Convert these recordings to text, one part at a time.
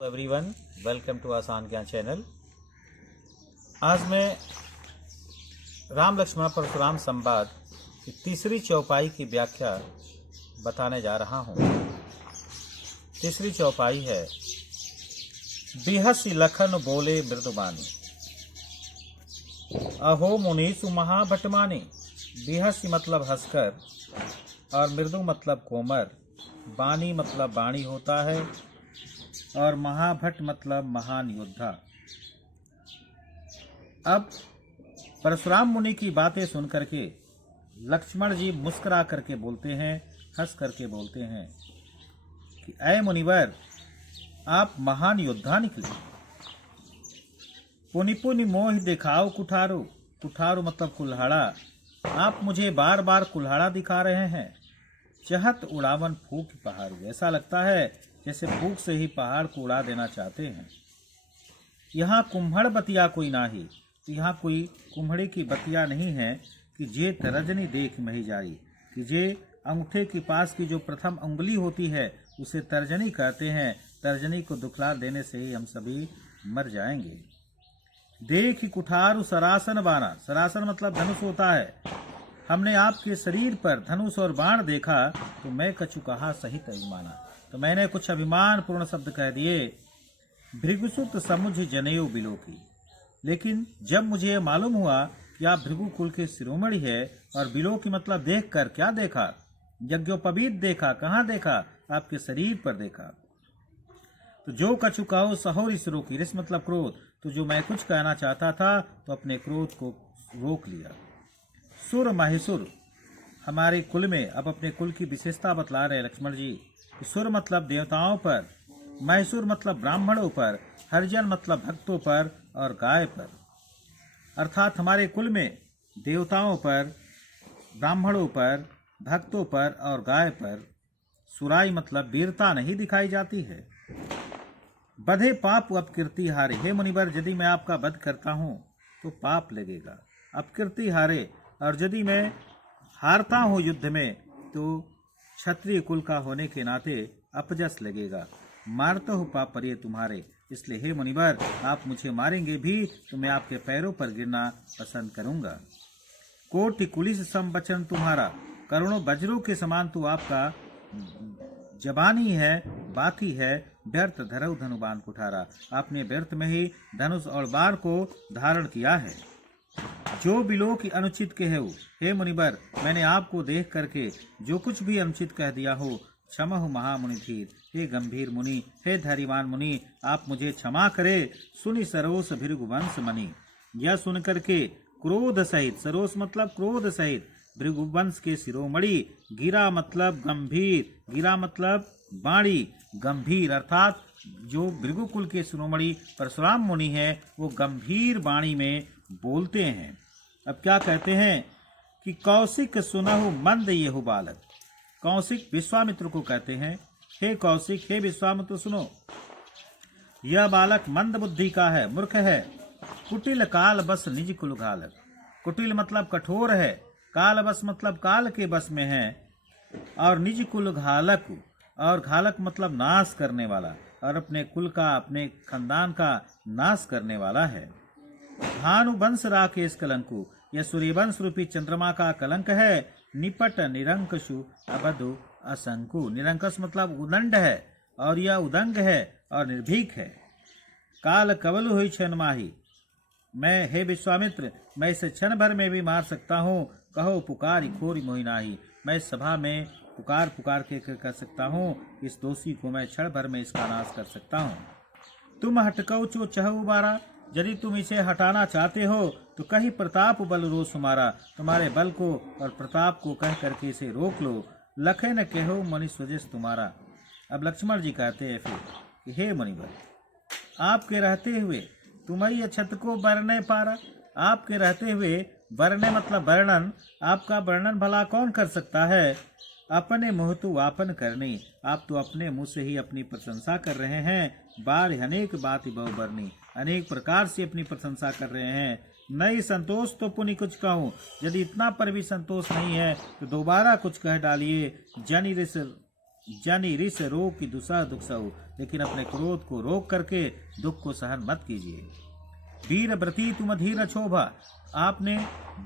Everyone, welcome to आसान ज्ञान channel. आज मैं राम लक्ष्मण परशुराम संवाद की तीसरी चौपाई की व्याख्या बताने जा रहा हूँ। तीसरी चौपाई है, बिहसी लखन बोले मृदुबानी। अहो मुनीसु महाभटमानी। बिहसी मतलब हंसकर और मृदु मतलब कोमर, बानी मतलब बाणी होता है और महाभट मतलब महान योद्धा। अब परशुराम मुनि की बातें सुन करके लक्ष्मण जी मुस्कुरा करके बोलते हैं, हंस करके बोलते हैं कि ऐ मुनिवर, आप महान योद्धा निकले। पुनि पुनि मोह दिखाओ कुठारो। कुठारो मतलब कुल्हाड़ा। आप मुझे बार बार कुल्हाड़ा दिखा रहे हैं। चहत उड़ावन फूक पहाड़ी। ऐसा लगता है जैसे फूक से ही पहाड़ को उड़ा देना चाहते हैं। यहाँ कुम्हड़ बतिया कोई नाही। यहाँ कोई कुम्हड़े की बतिया नहीं है कि जे तरजनी देख मही जारी, कि जे अंगूठे के पास की जो प्रथम उंगली होती है उसे तर्जनी कहते हैं। तर्जनी को दुखला देने से ही हम सभी मर जाएंगे। देख कुठारु सरासन बाना। सरासन मतलब धनुष होता है। हमने आपके शरीर पर धनुष और बाण देखा तो मैं कछु कहा सहित अभिमाना। तो मैंने कुछ अभिमान पूर्ण शब्द कह दिए। भृगुसुत समुझ जनेऊ बिलोकी। लेकिन जब मुझे यह मालूम हुआ कि आप भृगु कुल के शिरोमणि है, और बिलोकी मतलब देख कर क्या देखा, यज्ञोपवीत देखा। कहाँ देखा? आपके शरीर पर देखा। तो जो कछु कहो सहो रिस रोकी। रिस मतलब क्रोध। तो जो मैं कुछ कहना चाहता था तो अपने क्रोध को रोक लिया। सुर माहिसुर, हमारे कुल में अब अपने कुल की विशेषता बतला रहे लक्ष्मण जी। सुर मतलब देवताओं पर, महिसुर मतलब ब्राह्मणों पर, हरिजन मतलब भक्तों पर और गाय पर। अर्थात हमारे कुल में देवताओं पर, ब्राह्मणों पर, भक्तों पर और गाय पर सुराई मतलब वीरता नहीं दिखाई जाती है। बधे पाप अपकीर्ति हारे। हे मुनिवर, यदि मैं आपका वध करता हूँ तो पाप लगेगा, अपकीर्ति हारे। और यदि मैं हारता हूँ युद्ध में तो क्षत्रिय कुल का होने के नाते अपजस लगेगा। मारता हूँ पाप परिये तुम्हारे। इसलिए हे मुनिवर, आप मुझे मारेंगे भी तो मैं आपके पैरों पर गिरना पसंद करूंगा। कोटि कुलिस सम वचन तुम्हारा। करोड़ों वज्रों के समान तो आपका जबानी है, बाती है। व्यर्थ धरऊ धनुबान कुठारा। आपने व्यर्थ में ही धनुष और बाण को धारण किया है। जो बिलो की अनुचित कहे। हे मुनिवर, मैंने आपको देख करके जो कुछ भी अनुचित कह दिया हो, क्षमहु महामुनि धीर। हे गंभीर मुनि, हे धैर्यवान मुनि, आप मुझे क्षमा करे। सुनि सरोस भृगुवंश मणि। यह सुन करके क्रोध सहित, सरोस मतलब क्रोध सहित, भृगुवंश के शिरोमणि। गिरा मतलब गंभीर, गिरा मतलब बाणी, गंभीर अर्थात जो भृगुकुल के शिरोमणि परशुराम मुनि है वो गंभीर बाणी में बोलते हैं। अब क्या कहते हैं कि कौशिक सुनहु मंद येहु बालक। कौशिक विश्वामित्र को कहते हैं, हे कौशिक, हे विश्वामित्र सुनो, यह बालक मंद बुद्धि का है, मूर्ख है। कुटिल काल बस निज कुल घालक। कुटिल मतलब कठोर है, काल बस मतलब काल के बस में है, और निज कुल घालक, और घालक मतलब नाश करने वाला, और अपने कुल का, अपने खानदान का नाश करने वाला है। भानु वंश राकेश कलंकु। यह सूर्यवंश रूपी चंद्रमा का कलंक है। निपट निरंकशु अबधु असंकु। निरंकश मतलब उदंड है, और यह उदंग है और निर्भीक है। काल कवल हुई क्षण माही। मैं, हे विश्वामित्र, मैं इसे क्षण भर में भी मार सकता हूँ। कहो पुकारी खोरी मोहि नाही। मैं इस सभा में पुकार पुकार के कर सकता हूँ। इस दोषी को मैं क्षण भर में इसका नाश कर सकता हूँ। तुम हटकौ चो चहु बारा। यदि तुम इसे हटाना चाहते हो तो कहीं प्रताप बल रोष हमारा। तुम्हारे बल को और प्रताप को कह करके इसे रोक लो। लखे न कहो मनि स्वजस तुम्हारा। अब लक्ष्मण जी कहते हैं फिर कि हे मुनिवर, आपके रहते हुए तुम्हारी छत को बरने पारा। आपके रहते हुए, बरने मतलब वर्णन, आपका वर्णन भला कौन कर सकता है। अपने मुँह तो वापन करनी। आप तो अपने मुंह से ही अपनी प्रशंसा कर रहे हैं। बार अनेक बात बहु बरनी। अनेक प्रकार से अपनी प्रशंसा कर रहे हैं। नहीं संतोष तो पुनि कुछ कहूँ। यदि इतना पर भी संतोष नहीं है तो दोबारा कुछ कह डालिए। जनि रिस जानी रिस रोग की दुसह दुख सहु, लेकिन अपने क्रोध को रोक करके दुख को सहन मत कीजिए। वीर व्रती तुम धीर क्षोभा, आपने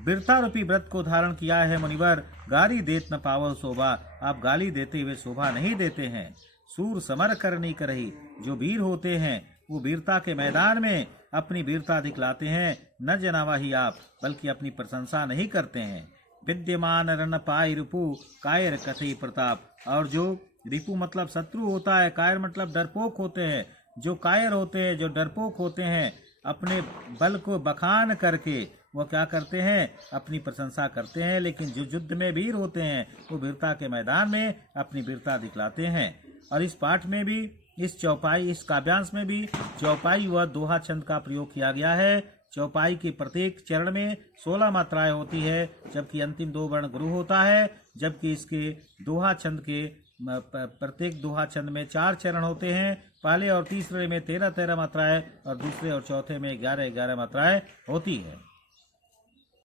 वीरता रूपी व्रत को धारण किया है मुनिवर। गाली देत न पावो शोभा, आप गाली देते हुए शोभा नहीं देते हैं। सूर समर करनी करही, जो वीर होते हैं वो वीरता के मैदान में अपनी वीरता दिखलाते हैं। न जनावा ही आप, बल्कि अपनी प्रशंसा नहीं करते हैं। विद्यमान रण पाई रिपु, कायर कथई प्रताप, और जो रिपु मतलब शत्रु होता है, कायर मतलब डरपोक होते हैं। जो कायर होते हैं, जो डरपोक होते हैं, अपने बल को बखान करके वो क्या करते हैं, अपनी प्रशंसा करते हैं। लेकिन जो युद्ध में वीर होते हैं वो वीरता के मैदान में अपनी वीरता दिखलाते हैं। और इस पाठ में भी, इस काव्यांश में भी चौपाई व दोहा छंद का प्रयोग किया गया है। चौपाई के प्रत्येक चरण में 16 मात्राएं होती है, जबकि अंतिम 2 वर्ण गुरु होता है। जबकि इसके दोहा छंद के प्रत्येक दोहा छंद में 4 चरण होते हैं। पहले और तीसरे में 13-13 मात्राएं और दूसरे और चौथे में 11-11 मात्राएं होती है।